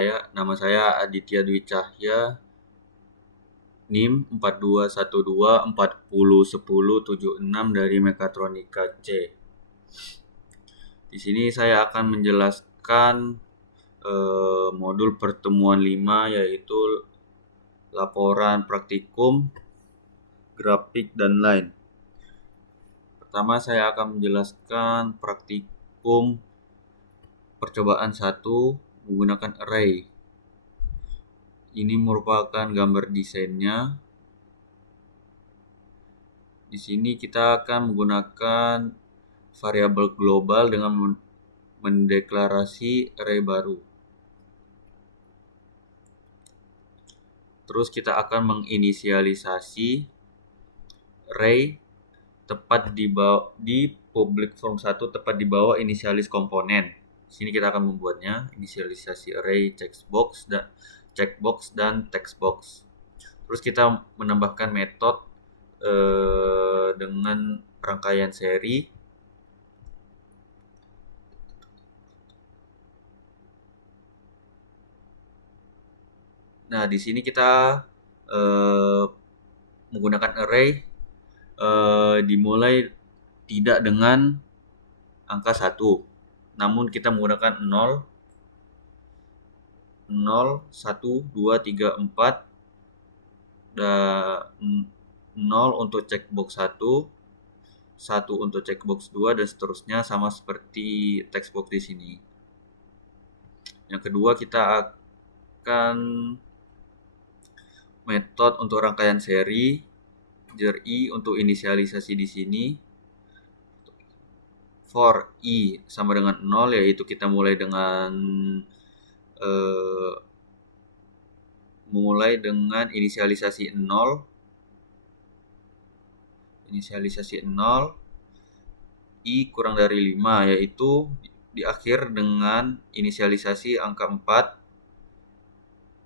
Nama saya Aditya Dwi Cahya, NIM 4212401076 dari Mekatronika C. Di sini saya akan menjelaskan modul pertemuan 5, yaitu laporan praktikum, grafik, dan lain. Pertama saya akan menjelaskan praktikum percobaan 1 menggunakan array. Ini merupakan gambar desainnya. Di sini kita akan menggunakan variabel global dengan mendeklarasi array baru. Terus kita akan menginisialisasi array tepat di public form 1 tepat di bawah inisialis komponen. Di sini kita akan membuatnya inisialisasi array checkbox dan textbox. Terus kita menambahkan metode dengan rangkaian seri. Nah, di sini kita menggunakan array dimulai tidak dengan angka 1, namun kita menggunakan 0, 1, 2, 3, 4, dan 0 untuk checkbox 1, 1 untuk checkbox 2, dan seterusnya, sama seperti textbox di sini. Yang kedua, kita akan metode untuk rangkaian seri, i untuk inisialisasi di sini. For i sama dengan 0, yaitu kita mulai dengan inisialisasi 0. I kurang dari 5, yaitu diakhir dengan inisialisasi angka 4,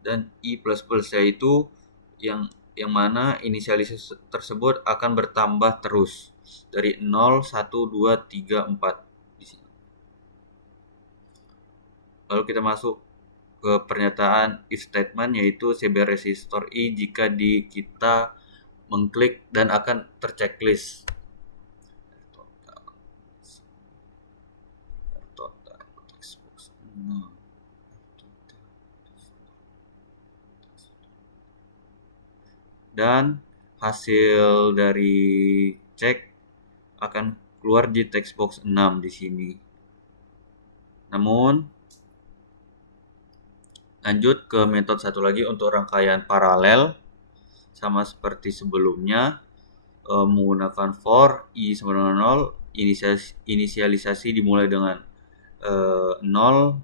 dan i plus plus, yaitu yang mana inisialisasi tersebut akan bertambah terus dari 0, 1, 2, 3, 4 di sini. Lalu kita masuk ke pernyataan if statement, yaitu CB resistor i jika kita mengklik dan akan terchecklist. Dan hasil dari cek akan keluar di textbox 6 di sini. Namun lanjut ke metode satu lagi untuk rangkaian paralel, sama seperti sebelumnya, menggunakan for i sama dengan 0, inisialisasi dimulai dengan 0,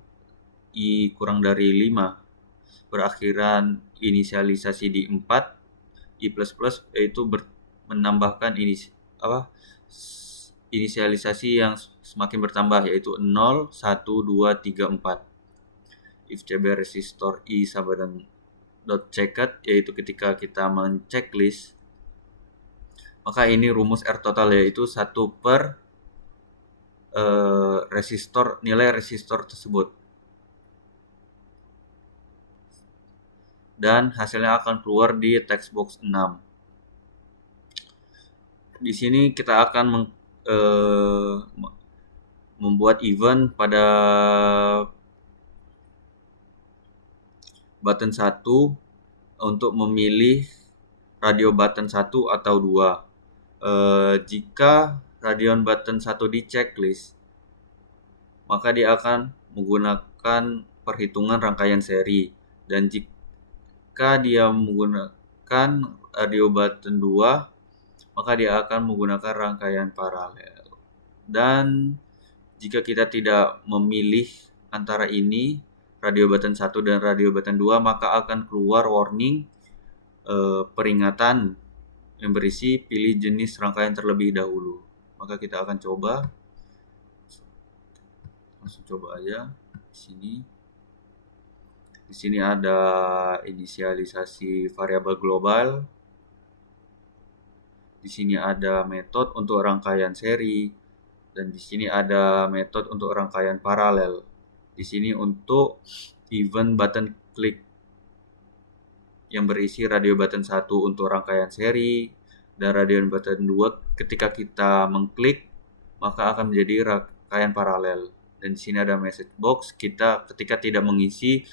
i kurang dari 5, berakhiran inisialisasi di 4, i plus plus, yaitu menambahkan inisialisasi yang semakin bertambah, yaitu 0, 1, 2, 3, 4. If CB resistor i sama dengan .checked, yaitu ketika kita men-checklist, maka ini rumus R total, yaitu 1 per nilai resistor tersebut. Dan hasilnya akan keluar di textbox 6. Di sini kita akan membuat event pada button 1 untuk memilih radio button 1 atau 2. Jika radio button 1 di checklist, maka dia akan menggunakan perhitungan rangkaian seri, dan jika dia menggunakan radio button 2, maka dia akan menggunakan rangkaian paralel. Dan jika kita tidak memilih antara ini, radio button 1 dan radio button 2, maka akan keluar warning peringatan yang berisi pilih jenis rangkaian terlebih dahulu. Maka kita akan langsung coba aja di sini. Di sini ada inisialisasi variabel global. Di sini ada metode untuk rangkaian seri, dan di sini ada metode untuk rangkaian paralel. Di sini untuk event button klik yang berisi radio button 1 untuk rangkaian seri dan radio button 2 ketika kita mengklik maka akan menjadi rangkaian paralel. Dan di sini ada message box, kita ketika tidak mengisi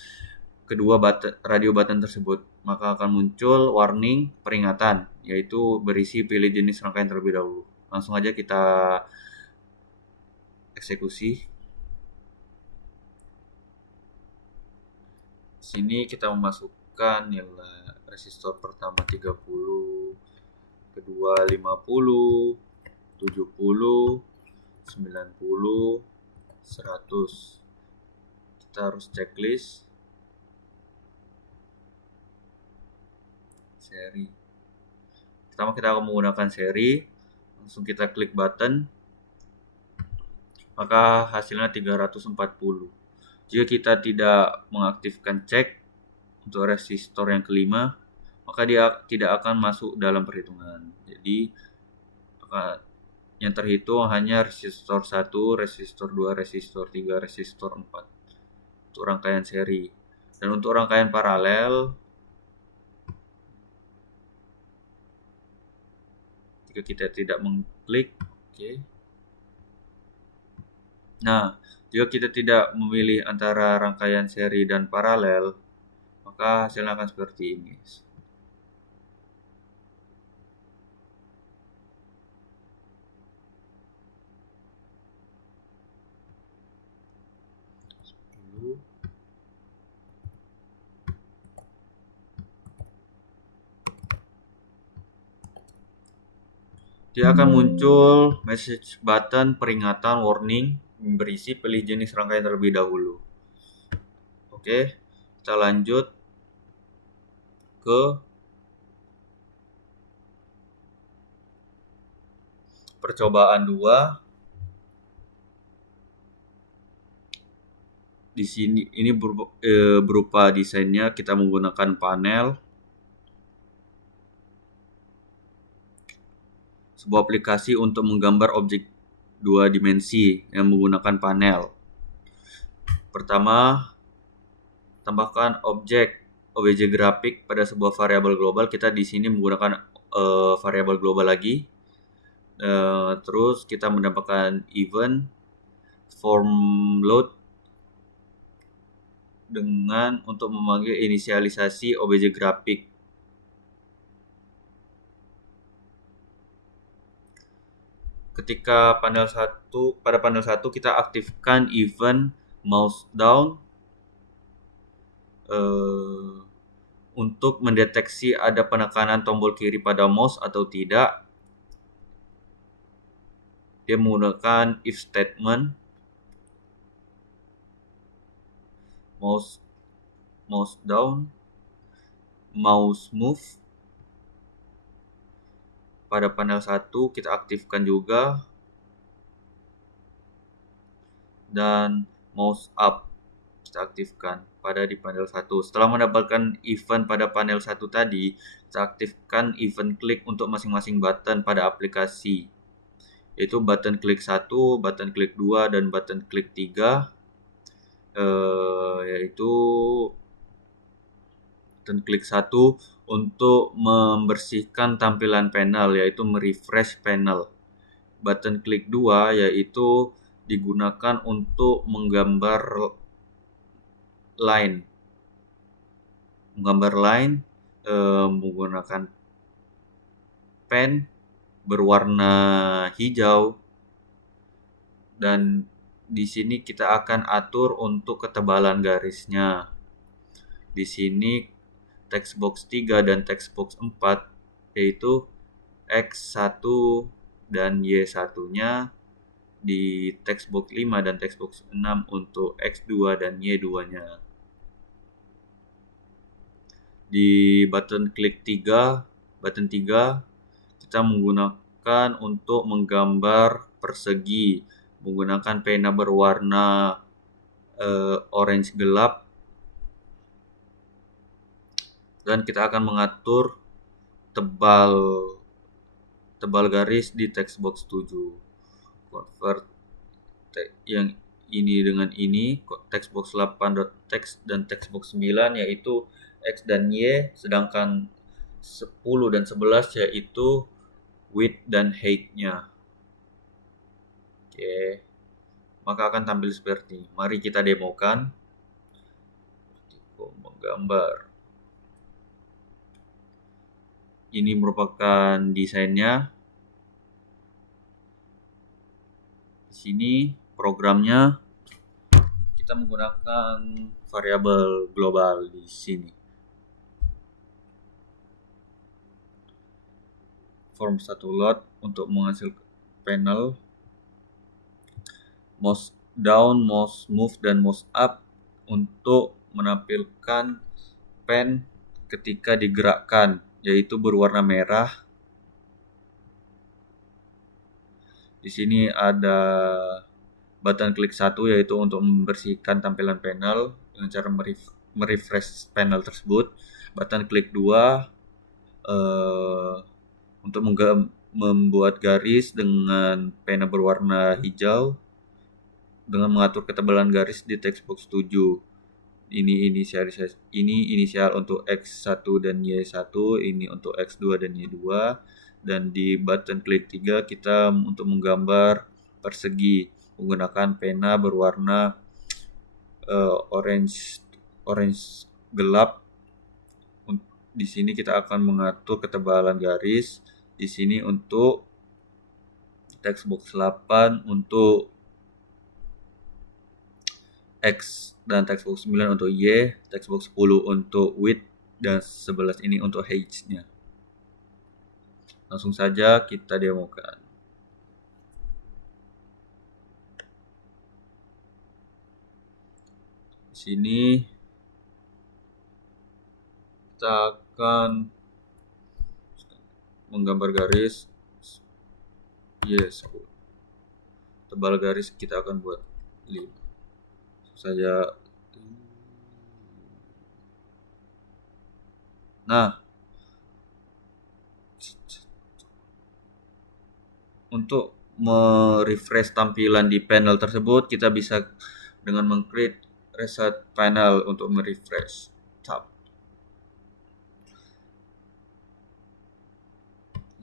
kedua radio button tersebut maka akan muncul warning peringatan, yaitu berisi pilih jenis rangkaian terlebih dahulu. Langsung aja kita eksekusi. Di sini kita memasukkan nilai resistor pertama 30, kedua 50, 70, 90, 100. Kita harus checklist seri. Pertama kita akan menggunakan seri, langsung kita klik button, maka hasilnya 340. Jika kita tidak mengaktifkan cek untuk resistor yang kelima, maka dia tidak akan masuk dalam perhitungan. Jadi yang terhitung hanya resistor 1, resistor 2, resistor 3, resistor 4 untuk rangkaian seri. Dan untuk rangkaian paralel, jika kita tidak mengklik, Nah, jika kita tidak memilih antara rangkaian seri dan paralel, maka hasilnya akan seperti ini. Dia akan muncul message button peringatan warning berisi pilih jenis rangkaian terlebih dahulu. Oke, kita lanjut ke percobaan 2. Di sini ini berupa desainnya, kita menggunakan panel, sebuah aplikasi untuk menggambar objek 2 dimensi yang menggunakan panel. Pertama, tambahkan objek grafik pada sebuah variabel global. Kita di sini menggunakan variabel global lagi. Terus kita mendapatkan event form load dengan untuk memanggil inisialisasi objek grafik. Ketika pada panel 1 kita aktifkan event mouse down untuk mendeteksi ada penekanan tombol kiri pada mouse atau tidak. Dia menggunakan if statement, mouse down, mouse move. Pada panel 1 kita aktifkan juga, dan mouse up kita aktifkan di panel 1. Setelah mendapatkan event pada panel 1 tadi, kita aktifkan event klik untuk masing-masing button pada aplikasi, yaitu button klik 1, button klik 2, dan button klik 3. Yaitu button klik 1 untuk membersihkan tampilan panel, yaitu merefresh panel. Button klik 2 yaitu digunakan untuk menggambar line menggunakan pen berwarna hijau, dan di sini kita akan atur untuk ketebalan garisnya. Di sini text box 3 dan text box 4 yaitu X1 dan Y1-nya di text box 5 dan text box 6 untuk X2 dan Y2-nya. Di button 3 kita menggunakan untuk menggambar persegi menggunakan pena berwarna orange gelap, dan kita akan mengatur tebal garis di text box 7. Convert yang ini dengan ini, textbox 8.text dan textbox 9 yaitu X dan Y, sedangkan 10 dan 11 yaitu width dan height-nya. Oke, maka akan tampil seperti ini. Mari kita demokan. Menggambar. Ini merupakan desainnya. Di sini programnya kita menggunakan variabel global di sini. Form satu load untuk menghasilkan panel, mouse down, mouse move, dan mouse up untuk menampilkan pen ketika digerakkan, yaitu berwarna merah. Di sini ada button klik 1 yaitu untuk membersihkan tampilan panel dengan cara merefresh panel tersebut. Button klik 2 untuk membuat garis dengan pena berwarna hijau dengan mengatur ketebalan garis di textbox 7. Ini inisial untuk X1 dan Y1, ini untuk X2 dan Y2. Dan di button klik 3 kita untuk menggambar persegi menggunakan pena berwarna orange gelap. Di sini kita akan mengatur ketebalan garis. Di sini untuk textbox 8 untuk X dan textbox 9 untuk Y, textbox 10 untuk width, dan 11 ini untuk height-nya. Langsung saja kita demokan. Di sini kita akan menggambar garis Y10. Tebal garis kita akan buat 5. Saja. Nah, untuk merefresh tampilan di panel tersebut, kita bisa dengan mengklik reset panel untuk merefresh. Tab.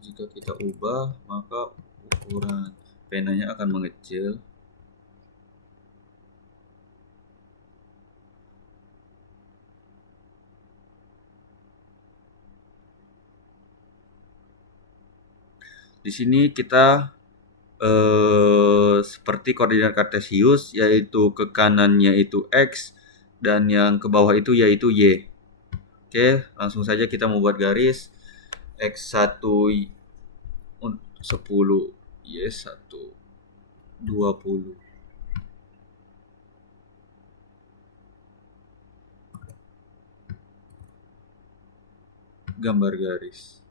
Jika kita ubah, maka ukuran penanya akan mengecil. Di sini kita seperti koordinat kartesius, yaitu ke kanannya itu X dan yang ke bawah itu yaitu Y. Oke, langsung saja kita membuat garis X1 10, Y1 20. Gambar garis.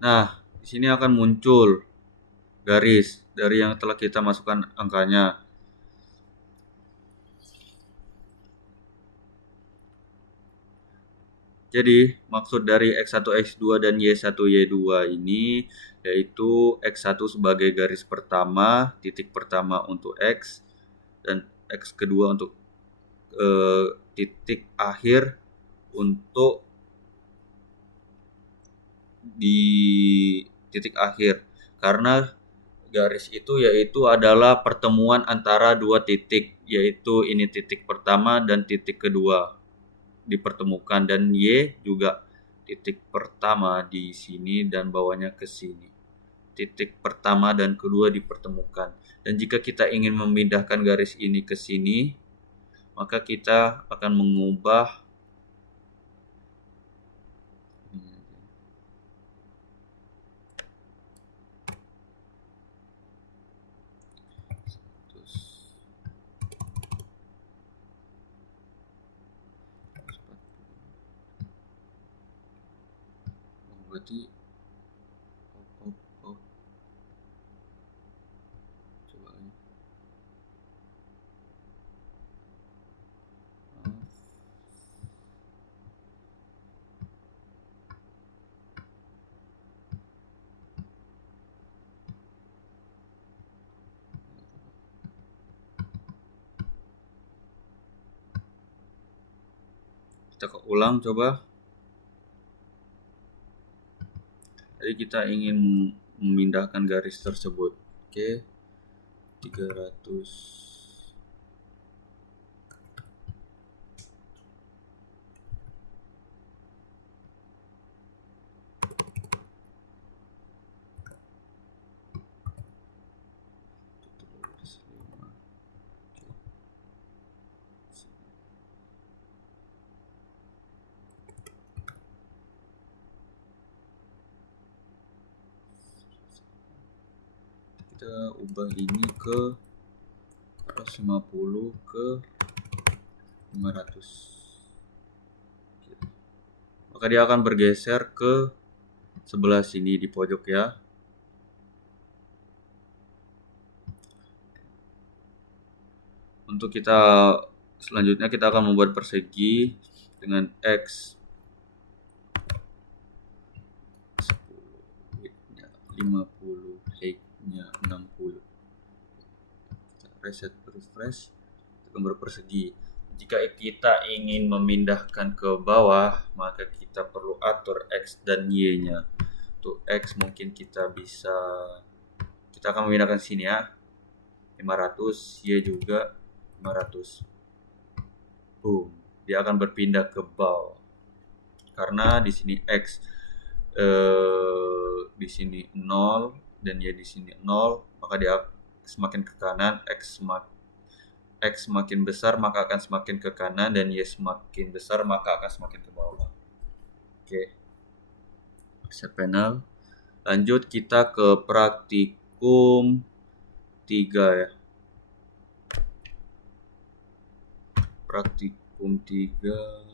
Nah, di sini akan muncul garis dari yang telah kita masukkan angkanya. Jadi, maksud dari X1, X2, dan Y1, Y2 ini yaitu X1 sebagai garis pertama, titik pertama untuk X, dan X kedua untuk titik akhir untuk di titik akhir. Karena garis itu yaitu adalah pertemuan antara dua titik, yaitu ini titik pertama dan titik kedua dipertemukan, dan Y juga titik pertama di sini dan bawahnya ke sini. Titik pertama dan kedua dipertemukan. Dan jika kita ingin memindahkan garis ini ke sini, maka kita akan mengubah berarti oh, coba ini. Kita ulang coba. Jadi kita ingin memindahkan garis tersebut. Oke. 300. Kita ubah ini ke 150 ke 500. Maka dia akan bergeser ke sebelah sini di pojok ya. Untuk kita selanjutnya kita akan membuat persegi dengan X 10, width-nya 50, height-nya 60. Reset refresh, gambar persegi. Jika kita ingin memindahkan ke bawah, maka kita perlu atur X dan Y-nya. Untuk X mungkin kita akan memindahkan sini ya, 500, Y juga 500. Boom, dia akan berpindah ke bawah. Karena di sini X di sini 0 dan Y di sini 0, maka dia semakin ke kanan. X semakin besar maka akan semakin ke kanan, dan Y semakin besar maka akan semakin ke bawah. Oke. Set panel. Lanjut kita ke praktikum 3 ya. Praktikum 3. Praktikum 3.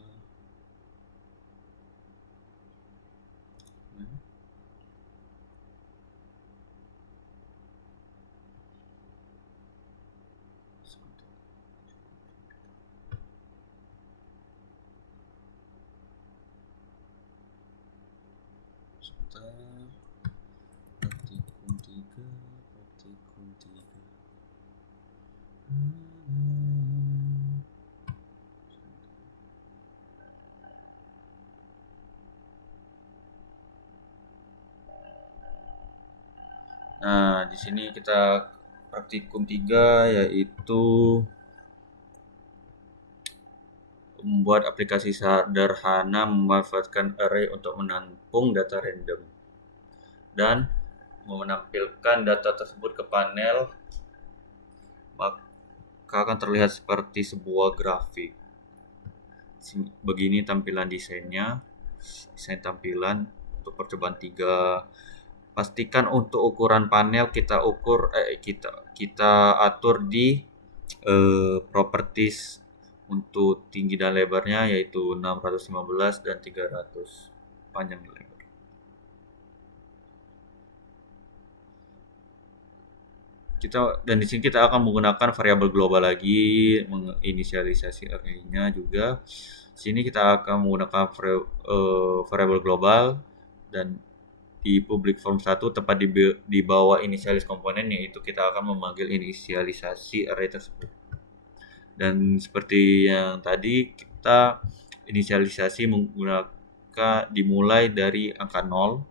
Nah, di sini kita praktikum 3 yaitu membuat aplikasi sederhana memanfaatkan array untuk menampung data random dan menampilkan data tersebut ke panel, maka akan terlihat seperti sebuah grafik. Begini tampilan desainnya. Desain tampilan untuk percobaan 3. Pastikan untuk ukuran panel kita atur di properties untuk tinggi dan lebarnya, yaitu 615 dan 300 panjang dan lebar. Dan di sini kita akan menggunakan variabel global lagi, menginisialisasi array-nya juga. Sini kita akan menggunakan variabel global, dan di public form 1 tepat di bawah inisialis komponen, yaitu kita akan memanggil inisialisasi array tersebut. Dan seperti yang tadi, kita inisialisasi menggunakan dimulai dari angka 0.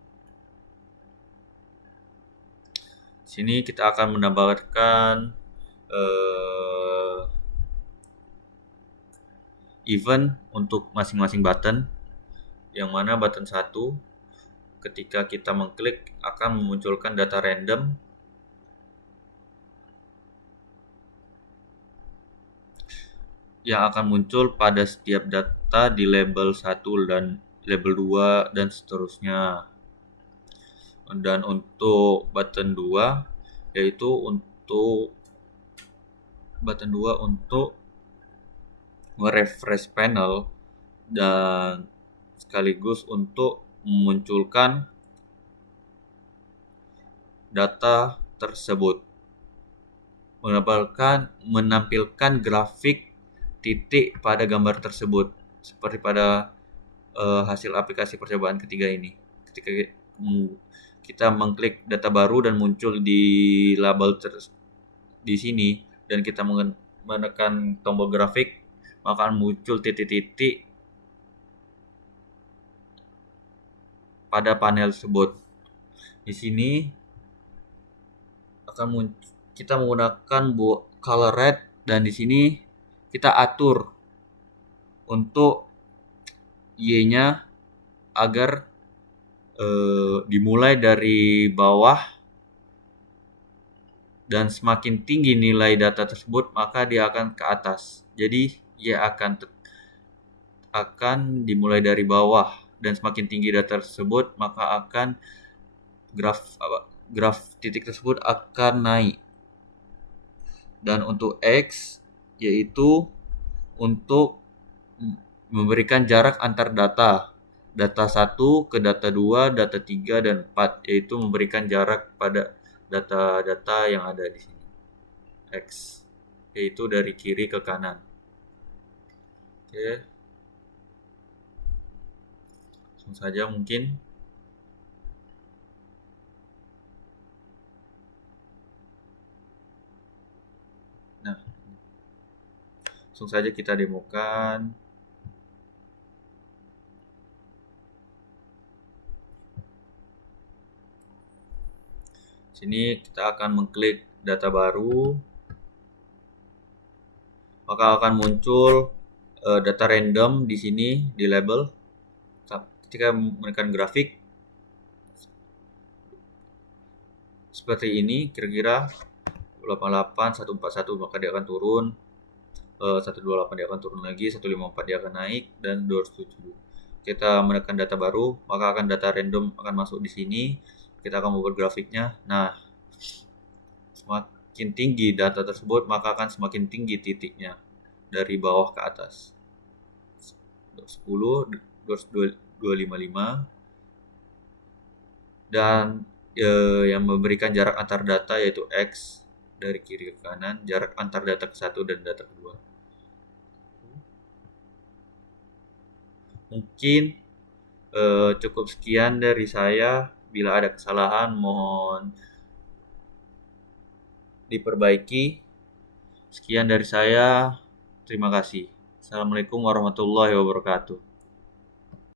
Sini kita akan menambahkan event untuk masing-masing button, yang mana button 1 ketika kita mengklik akan memunculkan data random yang akan muncul pada setiap data di label 1 dan label 2 dan seterusnya. Dan untuk button 2 yaitu untuk merefresh panel dan sekaligus untuk memunculkan data tersebut, menampilkan grafik titik pada gambar tersebut seperti pada hasil aplikasi percobaan ketiga ini. Ketika kita mengklik data baru dan muncul di label di sini dan kita menekan tombol grafik, maka akan muncul titik-titik pada panel tersebut. Di sini akan kita menggunakan color red dan di sini kita atur untuk Y-nya agar dimulai dari bawah dan semakin tinggi nilai data tersebut maka dia akan ke atas. Jadi Y akan dimulai dari bawah dan semakin tinggi data tersebut maka akan graf titik tersebut akan naik. Dan untuk X yaitu untuk memberikan jarak antar data 1 ke data 2, data 3 dan 4, yaitu memberikan jarak pada data-data yang ada di sini. X yaitu dari kiri ke kanan. Oke. Langsung saja mungkin. Nah, langsung saja kita demokan. Sini kita akan mengklik data baru, maka akan muncul data random di sini di label. Ketika menekan grafik seperti ini, kira-kira 88141 maka dia akan turun, 128 dia akan turun lagi, 154 dia akan naik, dan 207. Kita menekan data baru, maka akan data random akan masuk di sini. Kita akan membuat grafiknya. Nah, semakin tinggi data tersebut, maka akan semakin tinggi titiknya dari bawah ke atas. 10, 255, dan yang memberikan jarak antar data yaitu X dari kiri ke kanan, jarak antar data ke satu dan data kedua. Mungkin cukup sekian dari saya. Bila ada kesalahan mohon diperbaiki. Sekian dari saya. Terima kasih. Assalamualaikum warahmatullahi wabarakatuh.